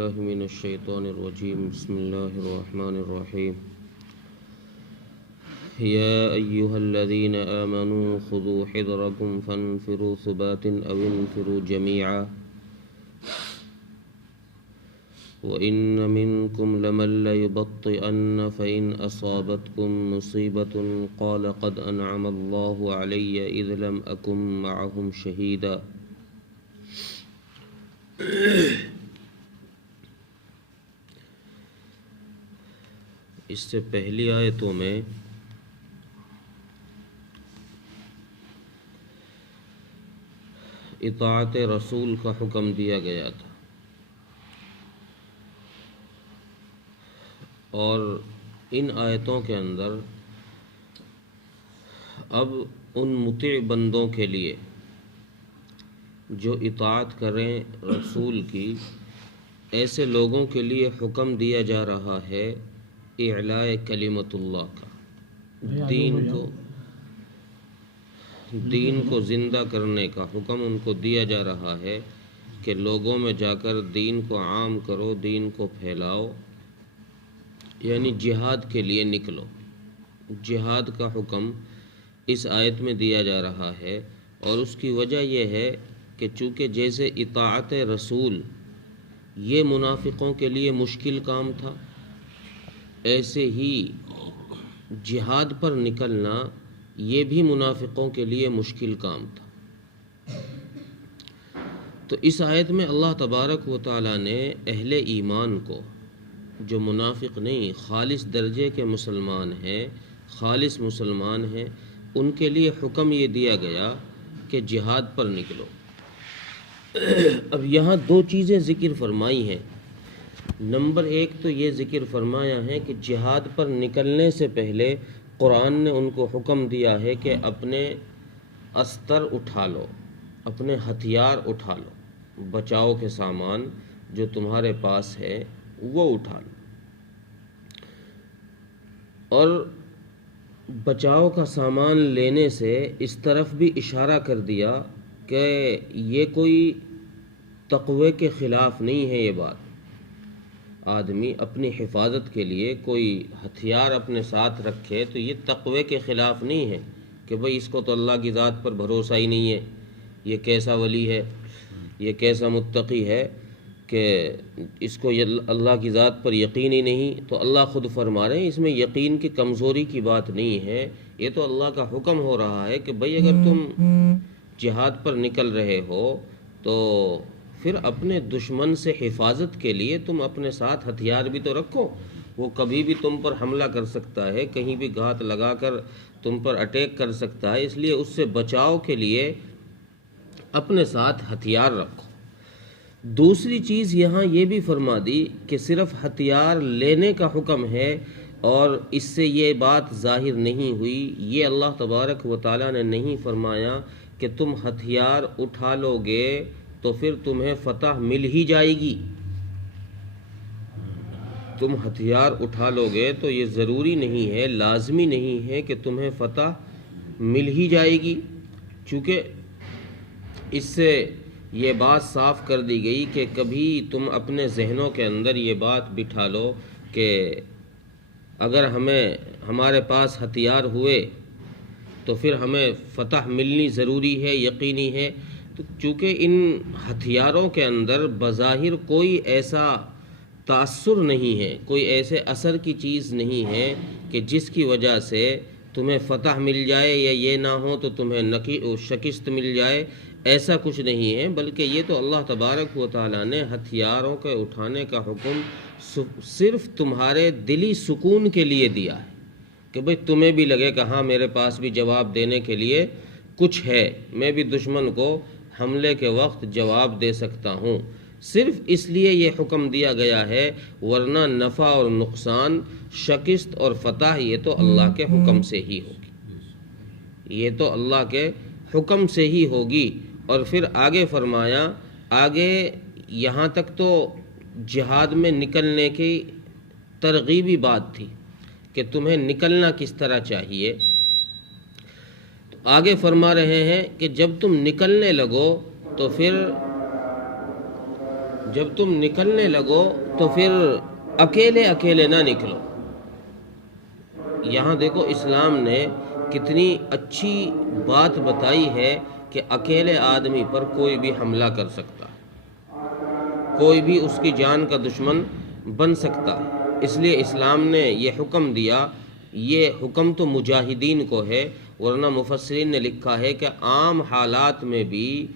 بالله من الشيطان الرجيم بسم الله الرحمن الرحيم يا أيها الذين آمنوا خذوا حذركم فانفروا ثبات أو انفروا جميعا وإن منكم لمن ليبطئن فإن أصابتكم مصيبة قال قد أنعم الله علي إذ لم أكن معهم شهيدا. اس سے پہلی آیتوں میں اطاعت رسول کا حکم دیا گیا تھا، اور ان آیتوں کے اندر اب ان مطیع بندوں کے لیے جو اطاعت کریں رسول کی، ایسے لوگوں کے لیے حکم دیا جا رہا ہے اعلاء کلمت اللہ کا، دین کو زندہ کرنے کا حکم ان کو دیا جا رہا ہے کہ لوگوں میں جا کر دین کو عام کرو، دین کو پھیلاؤ، یعنی جہاد کے لیے نکلو۔ جہاد کا حکم اس آیت میں دیا جا رہا ہے، اور اس کی وجہ یہ ہے کہ چونکہ جیسے اطاعت رسول یہ منافقوں کے لیے مشکل کام تھا، ایسے ہی جہاد پر نکلنا یہ بھی منافقوں کے لیے مشکل کام تھا۔ تو اس آیت میں اللہ تبارک و تعالیٰ نے اہل ایمان کو، جو منافق نہیں خالص درجے کے مسلمان ہیں، خالص مسلمان ہیں، ان کے لیے حکم یہ دیا گیا کہ جہاد پر نکلو۔ اب یہاں دو چیزیں ذکر فرمائی ہیں۔ نمبر ایک تو یہ ذکر فرمایا ہے کہ جہاد پر نکلنے سے پہلے قرآن نے ان کو حکم دیا ہے کہ اپنے استر اٹھا لو، اپنے ہتھیار اٹھا لو، بچاؤ کے سامان جو تمہارے پاس ہے وہ اٹھا لو۔ اور بچاؤ کا سامان لینے سے اس طرف بھی اشارہ کر دیا کہ یہ کوئی تقوی کے خلاف نہیں ہے۔ یہ بات آدمی اپنی حفاظت کے لیے کوئی ہتھیار اپنے ساتھ رکھے تو یہ تقوی کے خلاف نہیں ہے کہ بھئی اس کو تو اللہ کی ذات پر بھروسہ ہی نہیں ہے، یہ کیسا ولی ہے، یہ کیسا متقی ہے کہ اس کو اللہ کی ذات پر یقین ہی نہیں۔ تو اللہ خود فرما رہے ہیں اس میں یقین کی کمزوری کی بات نہیں ہے، یہ تو اللہ کا حکم ہو رہا ہے کہ بھئی اگر تم جہاد پر نکل رہے ہو تو پھر اپنے دشمن سے حفاظت کے لیے تم اپنے ساتھ ہتھیار بھی تو رکھو۔ وہ کبھی بھی تم پر حملہ کر سکتا ہے، کہیں بھی گھات لگا کر تم پر اٹیک کر سکتا ہے، اس لیے اس سے بچاؤ کے لیے اپنے ساتھ ہتھیار رکھو۔ دوسری چیز یہاں یہ بھی فرما دی کہ صرف ہتھیار لینے کا حکم ہے، اور اس سے یہ بات ظاہر نہیں ہوئی، یہ اللہ تبارک و تعالیٰ نے نہیں فرمایا کہ تم ہتھیار اٹھا لو گے تو پھر تمہیں فتح مل ہی جائے گی۔ تم ہتھیار اٹھا لو گے تو یہ ضروری نہیں ہے، لازمی نہیں ہے کہ تمہیں فتح مل ہی جائے گی، چونکہ اس سے یہ بات صاف کر دی گئی کہ کبھی تم اپنے ذہنوں کے اندر یہ بات بٹھا لو کہ اگر ہمارے پاس ہتھیار ہوئے تو پھر ہمیں فتح ملنی ضروری ہے، یقینی ہے۔ تو چونکہ ان ہتھیاروں کے اندر بظاہر کوئی ایسا تاثر نہیں ہے، کوئی ایسے اثر کی چیز نہیں ہے کہ جس کی وجہ سے تمہیں فتح مل جائے، یا یہ نہ ہو تو تمہیں شکست مل جائے، ایسا کچھ نہیں ہے، بلکہ یہ تو اللہ تبارک و تعالیٰ نے ہتھیاروں کے اٹھانے کا حکم صرف تمہارے دلی سکون کے لیے دیا ہے کہ بھئی تمہیں بھی لگے کہ ہاں میرے پاس بھی جواب دینے کے لیے کچھ ہے، میں بھی دشمن کو حملے کے وقت جواب دے سکتا ہوں۔ صرف اس لیے یہ حکم دیا گیا ہے، ورنہ نفع اور نقصان، شکست اور فتح یہ تو اللہ کے حکم سے ہی ہوگی، یہ تو اللہ کے حکم سے ہی ہوگی۔ اور پھر آگے فرمایا، آگے یہاں تک تو جہاد میں نکلنے کی ترغیبی بات تھی کہ تمہیں نکلنا کس طرح چاہیے۔ تو آگے فرما رہے ہیں کہ جب تم نکلنے لگو تو پھر جب تم نکلنے لگو تو پھر اکیلے اکیلے نہ نکلو۔ یہاں دیکھو اسلام نے کتنی اچھی بات بتائی ہے کہ اکیلے آدمی پر کوئی بھی حملہ کر سکتا ہے، کوئی بھی اس کی جان کا دشمن بن سکتا ہے۔ اس لیے اسلام نے یہ حکم دیا، یہ حکم تو مجاہدین کو ہے، ورنہ مفسرین نے لکھا ہے کہ عام حالات میں بھی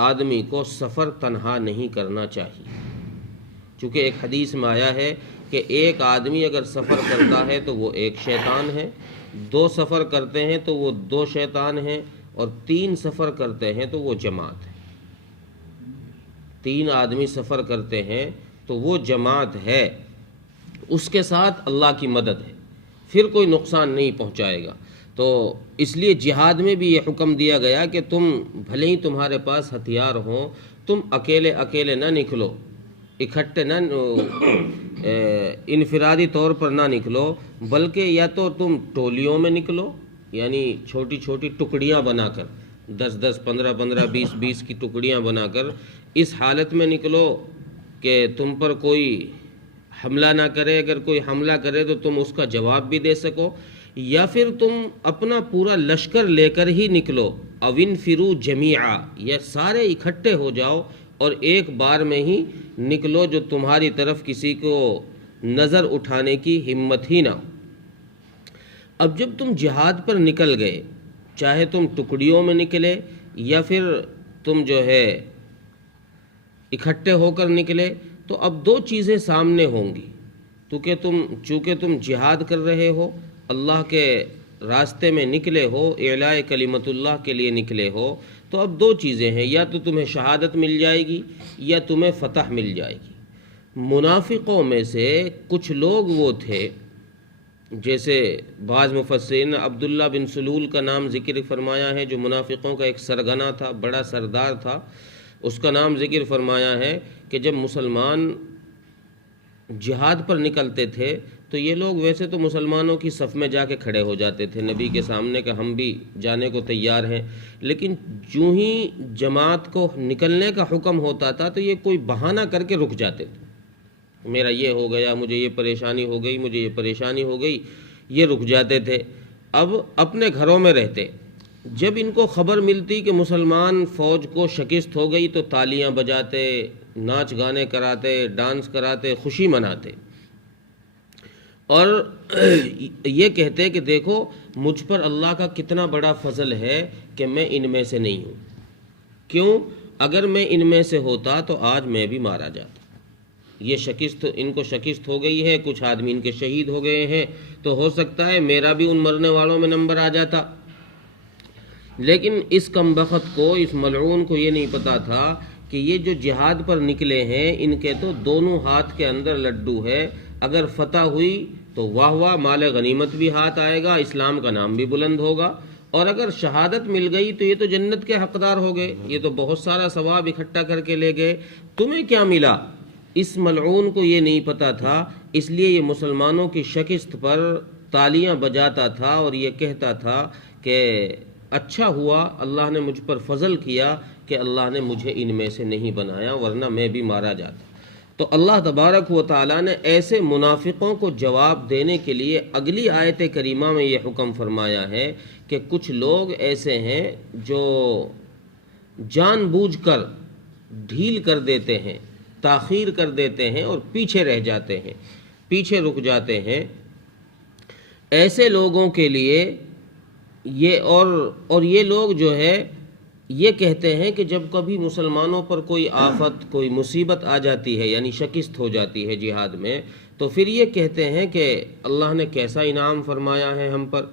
آدمی کو سفر تنہا نہیں کرنا چاہیے، چونکہ ایک حدیث میں آیا ہے کہ ایک آدمی اگر سفر کرتا ہے تو وہ ایک شیطان ہے، 2 سفر کرتے ہیں تو وہ 2 شیطان ہیں، اور 3 سفر کرتے ہیں تو وہ جماعت ہے۔ 3 آدمی سفر کرتے ہیں تو وہ جماعت ہے، اس کے ساتھ اللہ کی مدد ہے، پھر کوئی نقصان نہیں پہنچائے گا۔ تو اس لیے جہاد میں بھی یہ حکم دیا گیا کہ تم بھلے ہی تمہارے پاس ہتھیار ہوں، تم اکیلے اکیلے نہ نکلو، اکٹھے نہ انفرادی طور پر نہ نکلو، بلکہ یا تو تم ٹولیوں میں نکلو، یعنی چھوٹی چھوٹی ٹکڑیاں بنا کر 10-10 15-15 20-20 کی ٹکڑیاں بنا کر اس حالت میں نکلو کہ تم پر کوئی حملہ نہ کرے، اگر کوئی حملہ کرے تو تم اس کا جواب بھی دے سکو، یا پھر تم اپنا پورا لشکر لے کر ہی نکلو، او انفروا جمیعا، یا سارے اکٹھے ہو جاؤ اور ایک بار میں ہی نکلو، جو تمہاری طرف کسی کو نظر اٹھانے کی ہمت ہی نہ ہو۔ اب جب تم جہاد پر نکل گئے، چاہے تم ٹکڑیوں میں نکلے یا پھر تم جو ہے اکٹھے ہو کر نکلے، تو اب 2 چیزیں سامنے ہوں گی، چونکہ تم جہاد کر رہے ہو، اللہ کے راستے میں نکلے ہو، اعلاء کلمت اللہ کے لیے نکلے ہو، تو اب 2 چیزیں ہیں، یا تو تمہیں شہادت مل جائے گی یا تمہیں فتح مل جائے گی۔ منافقوں میں سے کچھ لوگ وہ تھے، جیسے بعض مفسرین عبداللہ بن سلول کا نام ذکر فرمایا ہے، جو منافقوں کا ایک سرگنا تھا، بڑا سردار تھا، اس کا نام ذکر فرمایا ہے کہ جب مسلمان جہاد پر نکلتے تھے تو یہ لوگ ویسے تو مسلمانوں کی صف میں جا کے کھڑے ہو جاتے تھے نبی کے سامنے کہ ہم بھی جانے کو تیار ہیں، لیکن جو ہی جماعت کو نکلنے کا حکم ہوتا تھا تو یہ کوئی بہانہ کر کے رک جاتے تھے، میرا یہ ہو گیا، مجھے یہ پریشانی ہو گئی، مجھے یہ پریشانی ہو گئی، یہ رک جاتے تھے۔ اب اپنے گھروں میں رہتے، جب ان کو خبر ملتی کہ مسلمان فوج کو شکست ہو گئی تو تالیاں بجاتے، ناچ گانے کراتے، ڈانس کراتے، خوشی مناتے، اور یہ کہتے کہ دیکھو مجھ پر اللہ کا کتنا بڑا فضل ہے کہ میں ان میں سے نہیں ہوں، کیوں؟ اگر میں ان میں سے ہوتا تو آج میں بھی مارا جاتا۔ یہ شکست، ان کو شکست ہو گئی ہے، کچھ آدمی ان کے شہید ہو گئے ہیں، تو ہو سکتا ہے میرا بھی ان مرنے والوں میں نمبر آ جاتا۔ لیکن اس کمبخت کو، اس ملعون کو یہ نہیں پتا تھا کہ یہ جو جہاد پر نکلے ہیں ان کے تو دونوں ہاتھ کے اندر لڈو ہے، اگر فتح ہوئی تو واہ واہ، مال غنیمت بھی ہاتھ آئے گا، اسلام کا نام بھی بلند ہوگا، اور اگر شہادت مل گئی تو یہ تو جنت کے حقدار ہو گئے، یہ تو بہت سارا ثواب اکٹھا کر کے لے گئے، تمہیں کیا ملا؟ اس ملعون کو یہ نہیں پتا تھا، اس لیے یہ مسلمانوں کی شکست پر تالیاں بجاتا تھا اور یہ کہتا تھا کہ اچھا ہوا اللہ نے مجھ پر فضل کیا کہ اللہ نے مجھے ان میں سے نہیں بنایا، ورنہ میں بھی مارا جاتا۔ تو اللہ تبارک و تعالیٰ نے ایسے منافقوں کو جواب دینے کے لیے اگلی آیت کریمہ میں یہ حکم فرمایا ہے کہ کچھ لوگ ایسے ہیں جو جان بوجھ کر ڈھیل کر دیتے ہیں، تاخیر کر دیتے ہیں اور پیچھے رہ جاتے ہیں، پیچھے رک جاتے ہیں۔ ایسے لوگوں کے لیے یہ اور یہ لوگ جو ہے یہ کہتے ہیں کہ جب کبھی مسلمانوں پر کوئی آفت، کوئی مصیبت آ جاتی ہے، یعنی شکست ہو جاتی ہے جہاد میں، تو پھر یہ کہتے ہیں کہ اللہ نے کیسا انعام فرمایا ہے ہم پر،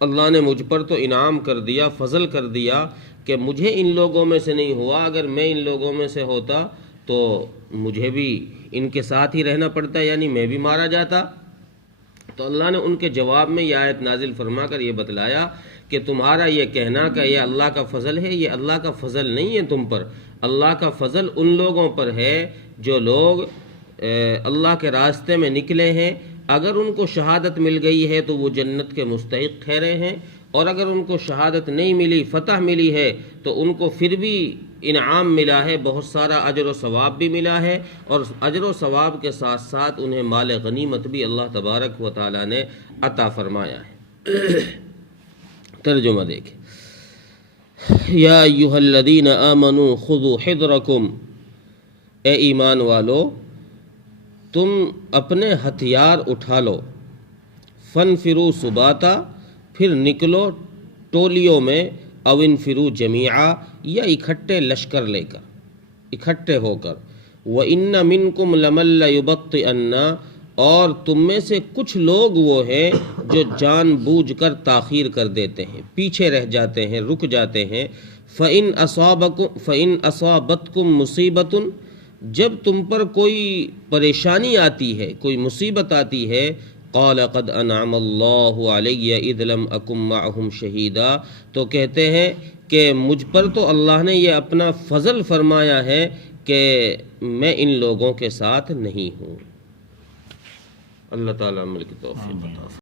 اللہ نے مجھ پر تو انعام کر دیا، فضل کر دیا کہ مجھے ان لوگوں میں سے نہیں ہوا، اگر میں ان لوگوں میں سے ہوتا تو مجھے بھی ان کے ساتھ ہی رہنا پڑتا، یعنی میں بھی مارا جاتا۔ تو اللہ نے ان کے جواب میں یہ آیت نازل فرما کر یہ بتلایا کہ تمہارا یہ کہنا کہ یہ اللہ کا فضل ہے، یہ اللہ کا فضل نہیں ہے تم پر، اللہ کا فضل ان لوگوں پر ہے جو لوگ اللہ کے راستے میں نکلے ہیں، اگر ان کو شہادت مل گئی ہے تو وہ جنت کے مستحق ٹھہرے ہیں، اور اگر ان کو شہادت نہیں ملی، فتح ملی ہے، تو ان کو پھر بھی انعام ملا ہے، بہت سارا اجر و ثواب بھی ملا ہے، اور اجر و ثواب کے ساتھ ساتھ انہیں مال غنیمت بھی اللہ تبارک و تعالی نے عطا فرمایا ہے۔ ترجمہ دیکھیں، یا ایھا الذین آمنوا خذوا حذرکم، اے ایمان والو تم اپنے ہتھیار اٹھا لو، فانفروا ثباتا، پھر نکلو ٹولیوں میں، او انفروا جمیعا، یا اکٹھے لشکر لے کر، اکٹھے ہو کر، وَإِنَّ مِنْكُمْ لَمَن لَيُبَطِّئَنَّ، اور تم میں سے کچھ لوگ وہ ہیں جو جان بوجھ کر تاخیر کر دیتے ہیں، پیچھے رہ جاتے ہیں، رک جاتے ہیں۔ فَإِنْ أَصَابَتْكُمْ مُصِيبَةٌ، جب تم پر کوئی پریشانی آتی ہے، کوئی مصیبت آتی ہے، قال قد انعم اللہ علی اذ لم اکن معہم شہیدا، تو کہتے ہیں کہ مجھ پر تو اللہ نے یہ اپنا فضل فرمایا ہے کہ میں ان لوگوں کے ساتھ نہیں ہوں۔ اللہ تعالیٰ عمل کی توفیق عطا فرمائے۔